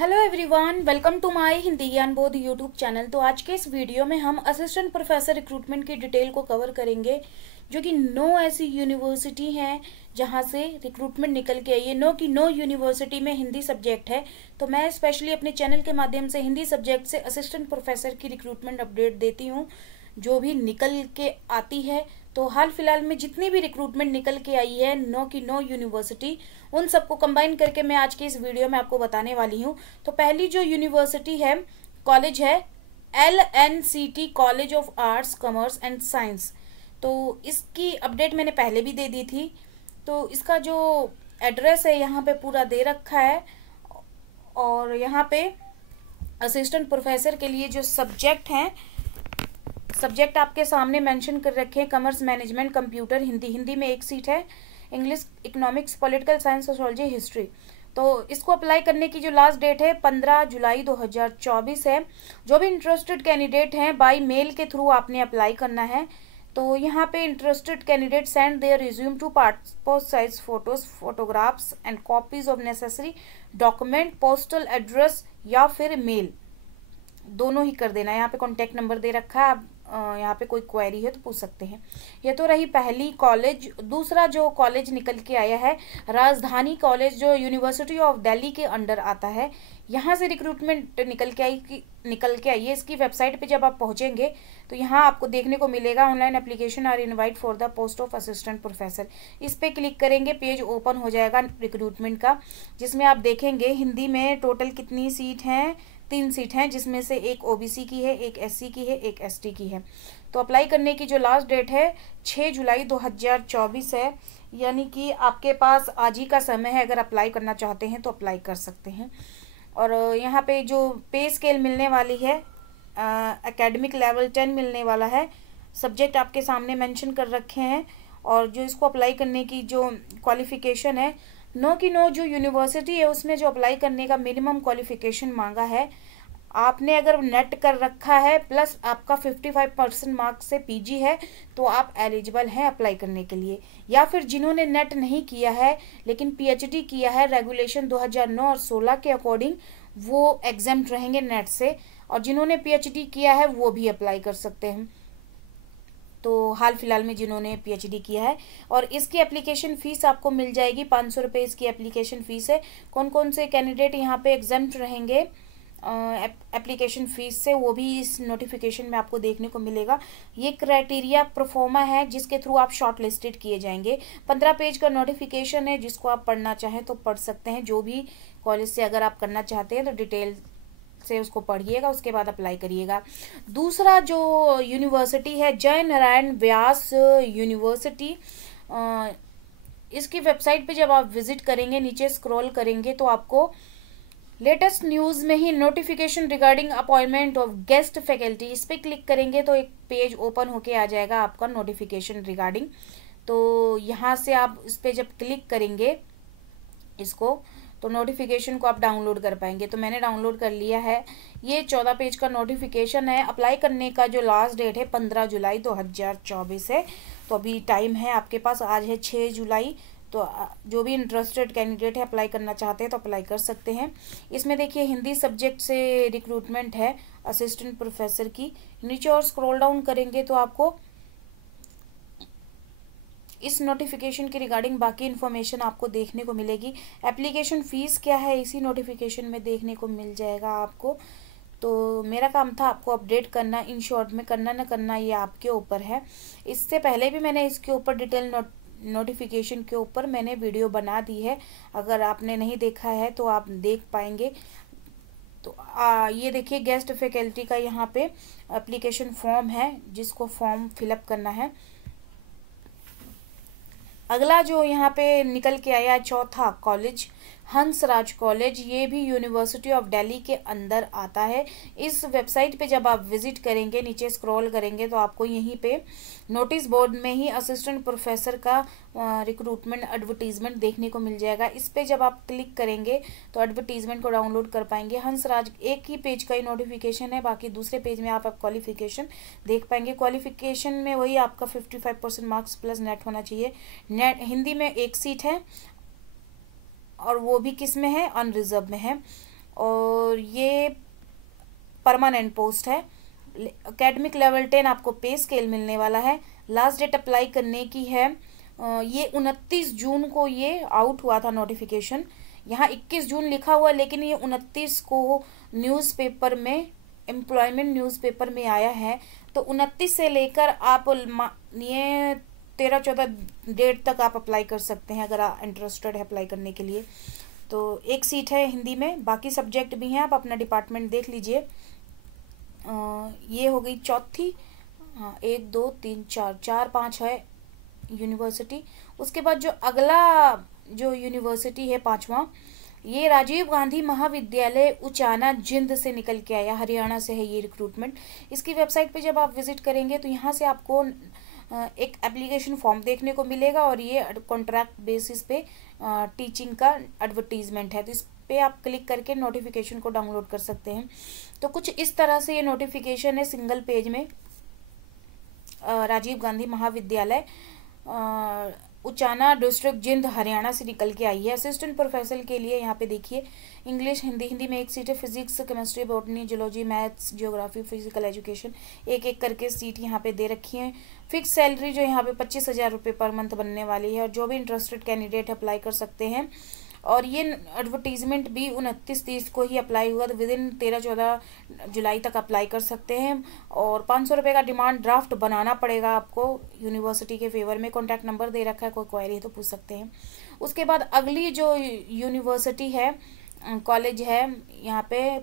Hello everyone, welcome to my Hindi Gyan Bodh YouTube channel. तो आज के इस वीडियो में हम असिस्टेंट प्रोफेसर रिक्रूटमेंट की डिटेल को कवर करेंगे, जो कि 9 ऐसी यूनिवर्सिटी हैं जहां से रिक्रूटमेंट निकल के आई है। नो यूनिवर्सिटी में हिंदी सब्जेक्ट है। तो मैं स्पेशली अपने चैनल के माध्यम से हिंदी सब्जेक्ट से असिस्टेंट प्रोफेसर की रिक्रूटमेंट अपडेट देती हूँ, जो भी निकल के आती है। तो हाल फिलहाल में जितनी भी रिक्रूटमेंट निकल के आई है नो यूनिवर्सिटी, उन सबको कंबाइन करके मैं आज की इस वीडियो में आपको बताने वाली हूँ। तो पहली जो यूनिवर्सिटी है, कॉलेज है LNCT, college of arts commerce and science. तो इसकी अपडेट मैंने पहले भी दे दी थी। तो इसका जो एड्रेस है यहाँ पे पूरा दे रखा है, और यहाँ पे असिस्टेंट प्रोफेसर के लिए जो सब्जेक्ट हैं, सब्जेक्ट आपके सामने मेंशन कर रखे हैं। कॉमर्स, मैनेजमेंट, कंप्यूटर, हिंदी में एक सीट है, English, economics, political science, sociology, history. तो इसको अप्लाई करने की जो लास्ट डेट है 15 जुलाई 2024 है। जो भी इंटरेस्टेड कैंडिडेट हैं, बाय मेल के थ्रू आपने अप्लाई करना है। तो यहाँ पे interested candidate send their resume two passport size photographs and copies of necessary document, postal address या फिर मेल, दोनों ही कर देना। यहाँ पे कॉन्टेक्ट नंबर दे रखा है, आप यहाँ पे कोई क्वेरी है तो पूछ सकते हैं। ये तो रही पहली कॉलेज। दूसरा जो कॉलेज निकल के आया है, राजधानी कॉलेज, जो यूनिवर्सिटी ऑफ दिल्ली के अंडर आता है। यहाँ से रिक्रूटमेंट निकल के आई है। इसकी वेबसाइट पे जब आप पहुँचेंगे तो यहाँ आपको देखने को मिलेगा ऑनलाइन एप्लीकेशन और invite for the post of assistant professor. इस पर क्लिक करेंगे, पेज ओपन हो जाएगा रिक्रूटमेंट का, जिसमें आप देखेंगे हिंदी में टोटल कितनी सीट हैं। 3 सीट हैं, जिसमें से एक ओबीसी की है, एक एससी की है, एक एसटी की है। तो अप्लाई करने की जो लास्ट डेट है 6 जुलाई 2024 है, यानी कि आपके पास आज ही का समय है। अगर अप्लाई करना चाहते हैं तो अप्लाई कर सकते हैं। और यहाँ पे जो पे स्केल मिलने वाली है, एकेडमिक लेवल 10 मिलने वाला है। सब्जेक्ट आपके सामने मेंशन कर रखे हैं। और जो इसको अप्लाई करने की जो क्वालिफिकेशन है, नो जो यूनिवर्सिटी है उसने जो अप्लाई करने का मिनिमम क्वालिफिकेशन मांगा है, आपने अगर नेट कर रखा है प्लस आपका 55% मार्क्स से पीजी है तो आप एलिजिबल हैं अप्लाई करने के लिए। या फिर जिन्होंने नेट नहीं किया है लेकिन पीएचडी किया है, रेगुलेशन 2009 और 16 के अकॉर्डिंग वो एग्जेम्प्ट रहेंगे नेट से। और जिन्होंने पीएचडी किया है वो भी अप्लाई कर सकते हैं। तो हाल फिलहाल में जिन्होंने पीएचडी किया है, और इसकी एप्लीकेशन फ़ीस आपको मिल जाएगी 500 रुपये इसकी एप्लीकेशन फ़ीस है। कौन कौन से कैंडिडेट यहाँ पे एग्जेम्प्ट रहेंगे एप्लीकेशन फ़ीस से, वो भी इस नोटिफिकेशन में आपको देखने को मिलेगा। ये क्राइटेरिया प्रोफोमा है जिसके थ्रू आप शॉर्ट लिस्टेड किए जाएंगे। 15 पेज का नोटिफिकेशन है, जिसको आप पढ़ना चाहें तो पढ़ सकते हैं। जो भी कॉलेज से अगर आप करना चाहते हैं तो डिटेल से उसको पढ़िएगा, उसके बाद अप्लाई करिएगा। दूसरा जो यूनिवर्सिटी है, जय नारायण व्यास यूनिवर्सिटी। इसकी वेबसाइट पे जब आप विजिट करेंगे, नीचे स्क्रॉल करेंगे तो आपको लेटेस्ट न्यूज़ में ही notification regarding appointment of guest faculty, इस पर क्लिक करेंगे तो एक पेज ओपन होके आ जाएगा आपका नोटिफिकेशन रिगार्डिंग। तो यहाँ से आप इस पर जब क्लिक करेंगे इसको, तो नोटिफिकेशन को आप डाउनलोड कर पाएंगे। तो मैंने डाउनलोड कर लिया है। ये 14 पेज का नोटिफिकेशन है। अप्लाई करने का जो लास्ट डेट है 15 जुलाई 2024 है। तो अभी टाइम है आपके पास, आज है 6 जुलाई। तो जो भी इंटरेस्टेड कैंडिडेट है अप्लाई करना चाहते हैं तो अप्लाई कर सकते हैं। इसमें देखिए हिंदी सब्जेक्ट से रिक्रूटमेंट है असिस्टेंट प्रोफेसर की। नीचे और स्क्रॉल डाउन करेंगे तो आपको इस नोटिफिकेशन के रिगार्डिंग बाकी इन्फॉर्मेशन आपको देखने को मिलेगी। एप्लीकेशन फ़ीस क्या है इसी नोटिफिकेशन में देखने को मिल जाएगा आपको। तो मेरा काम था आपको अपडेट करना, इन शॉर्ट में करना ना करना ये आपके ऊपर है। इससे पहले भी मैंने इसके ऊपर डिटेल नोटिफिकेशन के ऊपर मैंने वीडियो बना दी है, अगर आपने नहीं देखा है तो आप देख पाएंगे। तो ये देखिए गेस्ट फैकल्टी का यहाँ पे एप्लीकेशन फॉर्म है, जिसको फॉर्म फिलअप करना है। अगला जो यहाँ पे निकल के आया है, चौथा कॉलेज हंसराज कॉलेज। ये भी यूनिवर्सिटी ऑफ दिल्ली के अंदर आता है। इस वेबसाइट पे जब आप विजिट करेंगे, नीचे स्क्रॉल करेंगे तो आपको यहीं पे नोटिस बोर्ड में ही असिस्टेंट प्रोफेसर का रिक्रूटमेंट एडवर्टीजमेंट देखने को मिल जाएगा। इस पे जब आप क्लिक करेंगे तो एडवर्टीजमेंट को डाउनलोड कर पाएंगे। हंसराज एक ही पेज का ही नोटिफिकेशन है, बाकी दूसरे पेज में आप क्वालिफिकेशन देख पाएंगे। क्वालिफिकेशन में वही आपका 55% मार्क्स प्लस नेट होना चाहिए। नेट हिंदी में एक सीट है, और वो भी किस में है, अनरिजर्व में है। और ये परमानेंट पोस्ट है। एकेडमिक लेवल 10 आपको पे स्केल मिलने वाला है। लास्ट डेट अप्लाई करने की है ये 29 जून को ये आउट हुआ था नोटिफिकेशन। यहाँ 21 जून लिखा हुआ, लेकिन ये 29 को न्यूज़पेपर में, एम्प्लॉयमेंट न्यूज़पेपर में आया है। तो 29 से लेकर आप ये 13-14 डेट तक आप अप्लाई कर सकते हैं अगर आप इंटरेस्टेड है अप्लाई करने के लिए। तो एक सीट है हिंदी में, बाकी सब्जेक्ट भी हैं, आप अपना डिपार्टमेंट देख लीजिए। ये हो गई चौथी, हाँ 1 2 3 4 4 5 है यूनिवर्सिटी। उसके बाद जो अगला जो यूनिवर्सिटी है 5वां, ये राजीव गांधी महाविद्यालय उचाना जिंद से निकल के आया, हरियाणा से है ये रिक्रूटमेंट। इसकी वेबसाइट पे जब आप विजिट करेंगे तो यहाँ से आपको एक एप्लीकेशन फॉर्म देखने को मिलेगा और ये कॉन्ट्रैक्ट बेसिस पे टीचिंग का एडवर्टीजमेंट है। तो इस पे आप क्लिक करके नोटिफिकेशन को डाउनलोड कर सकते हैं। तो कुछ इस तरह से ये नोटिफिकेशन है सिंगल पेज में। राजीव गांधी महाविद्यालय उचाना डिस्ट्रिक्ट जिंद हरियाणा से निकल के आई है। असिस्टेंट प्रोफेसर के लिए यहाँ पे देखिए इंग्लिश हिंदी में एक सीट है, physics chemistry botany zoology maths geography physical education एक एक करके सीट यहाँ पे दे रखी है। फिक्स सैलरी जो यहाँ पे 25,000 रुपये पर मंथ बनने वाली है और जो भी इंटरेस्टेड कैंडिडेट अप्लाई कर सकते हैं। और ये एडवर्टीजमेंट भी 29-30 को ही अप्लाई हुआ, तो विद इन 13-14 जुलाई तक अप्लाई कर सकते हैं। और 500 रुपये का डिमांड ड्राफ्ट बनाना पड़ेगा आपको यूनिवर्सिटी के फेवर में। कॉन्टैक्ट नंबर दे रखा है, कोई क्वेरी है तो पूछ सकते हैं। उसके बाद अगली जो यूनिवर्सिटी है, कॉलेज है, यहाँ पे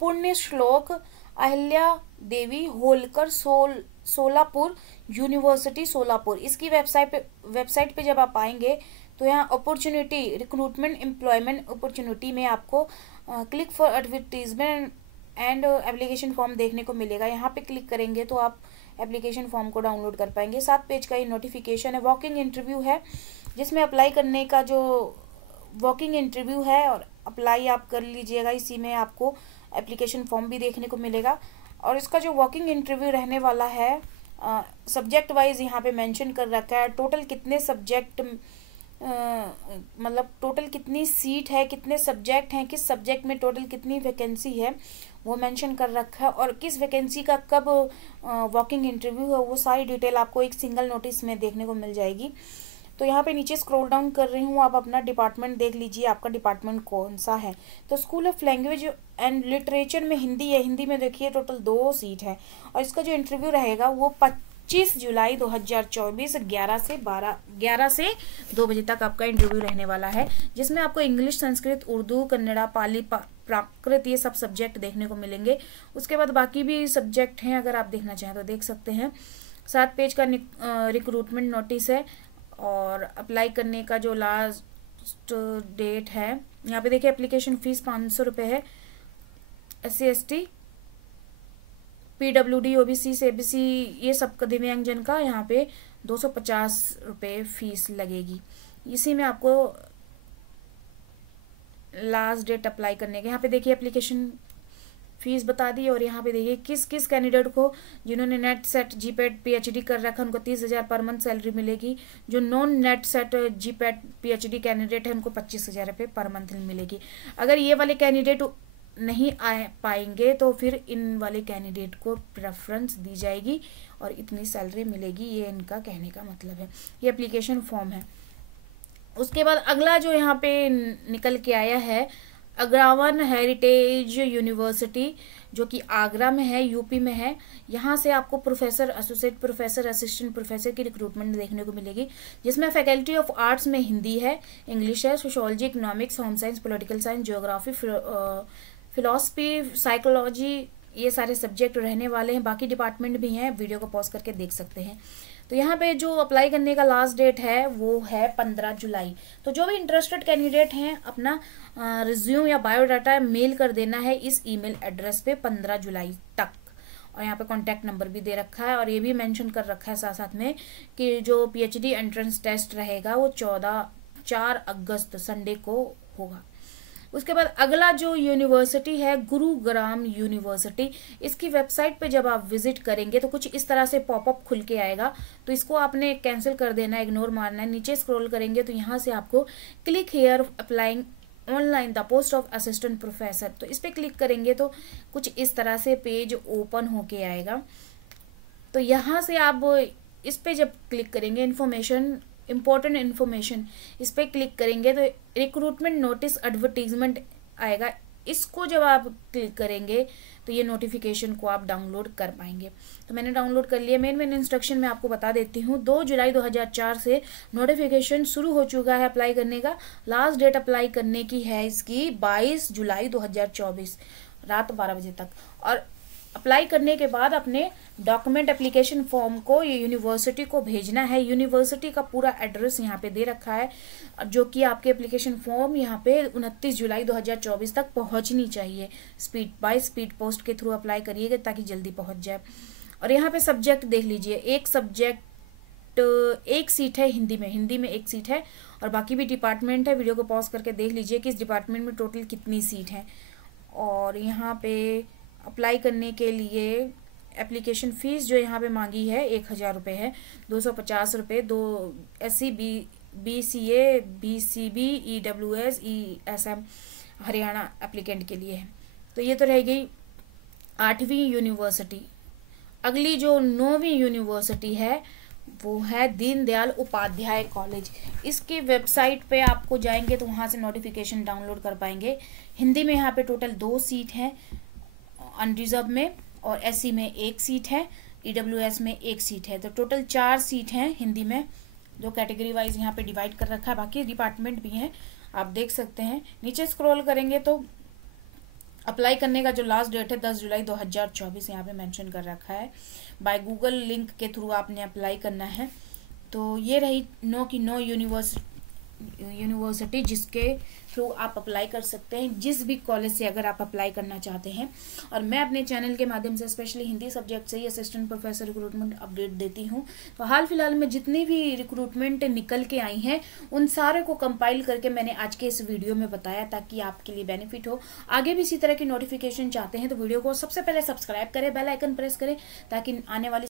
पुण्य श्लोक अहिल्या देवी होलकर सोलापुर यूनिवर्सिटी सोलापुर। इसकी वेबसाइट पे जब आप आएंगे तो यहाँ अपॉर्चुनिटी रिक्रूटमेंट एम्प्लॉयमेंट अपॉर्चुनिटी में आपको click for advertisement and application form देखने को मिलेगा। यहाँ पे क्लिक करेंगे तो आप एप्लीकेशन फॉर्म को डाउनलोड कर पाएंगे। 7 पेज का ये नोटिफिकेशन है। वॉकिंग इंटरव्यू है, जिसमें अप्लाई करने का जो वॉकिंग इंटरव्यू है और अप्लाई आप कर लीजिएगा। इसी में आपको एप्लीकेशन फॉर्म भी देखने को मिलेगा। और इसका जो वॉकिंग इंटरव्यू रहने वाला है सब्जेक्ट वाइज यहाँ पे मेंशन कर रखा है। टोटल कितने सब्जेक्ट मतलब टोटल कितनी सीट है, कितने सब्जेक्ट हैं, किस सब्जेक्ट में टोटल कितनी वैकेंसी है वो मेंशन कर रखा है। और किस वैकेंसी का कब वॉकिंग इंटरव्यू है वो सारी डिटेल आपको एक सिंगल नोटिस में देखने को मिल जाएगी। तो यहाँ पे नीचे स्क्रॉल डाउन कर रही हूँ, आप अपना डिपार्टमेंट देख लीजिए, आपका डिपार्टमेंट कौन सा है। तो school of language and literature में हिंदी है। हिंदी में देखिए टोटल 2 सीट है और इसका जो इंटरव्यू रहेगा वो 25 जुलाई 2024 11 से 2 बजे तक आपका इंटरव्यू रहने वाला है, जिसमें आपको इंग्लिश, संस्कृत, उर्दू, कन्नड़ा, पाली, प्राकृत ये सब सब्जेक्ट देखने को मिलेंगे। उसके बाद बाकी भी सब्जेक्ट हैं, अगर आप देखना चाहें तो देख सकते हैं। 7 पेज का रिक्रूटमेंट नोटिस है और अप्लाई करने का जो लास्ट डेट है यहाँ पे देखिए एप्लीकेशन फीस 500 रुपये है। SC ST PWD OBC CBC ये सब दिव्यांगजन का यहाँ पे 250 रुपये फीस लगेगी। इसी में आपको लास्ट डेट अप्लाई करने के यहाँ पे देखिए एप्लीकेशन फीस बता दी। और यहाँ पे देखिए किस किस कैंडिडेट को जिन्होंने नेट सेट जीपैट PhD कर रखा है उनको 30,000 पर मंथ सैलरी मिलेगी। जो non net set GPAT PhD candidate है उनको 25,000 रुपये पर मंथ मिलेगी। अगर ये वाले कैंडिडेट नहीं आ पाएंगे तो फिर इन वाले कैंडिडेट को प्रेफरेंस दी जाएगी और इतनी सैलरी मिलेगी, ये इनका कहने का मतलब है। ये एप्लीकेशन फॉर्म है। उसके बाद अगला जो यहाँ पे निकल के आया है अग्रावन हेरिटेज यूनिवर्सिटी, जो कि आगरा में है, यूपी में है। यहाँ से आपको professor, associate professor, assistant professor की रिक्रूटमेंट देखने को मिलेगी, जिसमें फैकल्टी ऑफ आर्ट्स में हिंदी है, इंग्लिश है, sociology, economics, home science, political science, geography, philosophy, psychology ये सारे सब्जेक्ट रहने वाले हैं। बाकी डिपार्टमेंट भी हैं, वीडियो को पॉज करके देख सकते हैं। तो यहाँ पे जो अप्लाई करने का लास्ट डेट है वो है 15 जुलाई। तो जो भी इंटरेस्टेड कैंडिडेट हैं अपना रिज्यूम या बायोडाटा मेल कर देना है इस ईमेल एड्रेस पे 15 जुलाई तक। और यहाँ पे कॉन्टैक्ट नंबर भी दे रखा है और ये भी मेंशन कर रखा है साथ साथ में कि जो PhD एंट्रेंस टेस्ट रहेगा वो 4 अगस्त संडे को होगा। उसके बाद अगला जो यूनिवर्सिटी है गुरुग्राम यूनिवर्सिटी, इसकी वेबसाइट पे जब आप विजिट करेंगे तो कुछ इस तरह से पॉपअप खुल के आएगा। तो इसको आपने कैंसिल कर देना है, इग्नोर मारना है। नीचे स्क्रॉल करेंगे तो यहाँ से आपको click here applying online the post of assistant professor. तो इस पर क्लिक करेंगे तो कुछ इस तरह से पेज ओपन होके आएगा। तो यहाँ से आप इस पे जब क्लिक करेंगे इन्फॉर्मेशन, इम्पोर्टेंट इन्फॉर्मेशन, इस पर क्लिक करेंगे तो रिक्रूटमेंट नोटिस एडवर्टीजमेंट आएगा। इसको जब आप क्लिक करेंगे तो ये नोटिफिकेशन को आप डाउनलोड कर पाएंगे। तो मैंने डाउनलोड कर लिया। मेन इंस्ट्रक्शन मैं आपको बता देती हूँ। 2 जुलाई 2004 से नोटिफिकेशन शुरू हो चुका है अप्लाई करने का। लास्ट डेट अप्लाई करने की है इसकी 22 जुलाई 2024 रात 12 बजे तक। और अप्लाई करने के बाद अपने डॉक्यूमेंट एप्लीकेशन फॉर्म को ये यूनिवर्सिटी को भेजना है। यूनिवर्सिटी का पूरा एड्रेस यहाँ पे दे रखा है, जो कि आपके एप्लीकेशन फॉर्म यहाँ पे 29 जुलाई 2024 तक पहुँचनी चाहिए। बाय स्पीड पोस्ट के थ्रू अप्लाई करिएगा ताकि जल्दी पहुँच जाए। और यहाँ पे सब्जेक्ट देख लीजिए, एक सब्जेक्ट एक सीट है हिंदी में एक सीट है, और बाकी भी डिपार्टमेंट है। वीडियो को पॉज करके देख लीजिए कि इस डिपार्टमेंट में टोटल कितनी सीट है। और यहाँ पे अप्लाई करने के लिए एप्लीकेशन फ़ीस जो यहाँ पे मांगी है 1000 रुपये है। 250 रुपये 2 SC BCA BCB EWS ESM Haryana applicant के लिए है। तो ये तो रह गई 8वीं यूनिवर्सिटी। अगली जो 9वीं यूनिवर्सिटी है वो है दीनदयाल उपाध्याय कॉलेज। इसके वेबसाइट पे आपको जाएंगे तो वहाँ से नोटिफिकेशन डाउनलोड कर पाएंगे। हिंदी में यहाँ पे टोटल 2 सीट हैं अनरिजर्व में, और SC में 1 सीट है, EWS में 1 सीट है। तो टोटल 4 सीट हैं हिंदी में, जो कैटेगरी वाइज यहाँ पे डिवाइड कर रखा है। बाकी डिपार्टमेंट भी हैं, आप देख सकते हैं। नीचे स्क्रॉल करेंगे तो अप्लाई करने का जो लास्ट डेट है 10 जुलाई 2024 यहाँ पे मेंशन कर रखा है। बाय गूगल लिंक के थ्रू आपने अप्लाई करना है। तो ये रही 9 की 9 यूनिवर्सिटी जिसके थ्रू आप अप्लाई कर सकते हैं, जिस भी कॉलेज से अगर आप अप्लाई करना चाहते हैं। और मैं अपने चैनल के माध्यम से स्पेशली हिंदी सब्जेक्ट से ही असिस्टेंट प्रोफेसर रिक्रूटमेंट अपडेट देती हूँ। तो हाल फिलहाल में जितनी भी रिक्रूटमेंट निकल के आई हैं उन सारे को कंपाइल करके मैंने आज के इस वीडियो में बताया ताकि आपके लिए बेनिफिट हो। आगे भी इसी तरह की नोटिफिकेशन चाहते हैं तो वीडियो को सबसे पहले सब्सक्राइब करें, बेल आइकन प्रेस करें ताकि आने वाली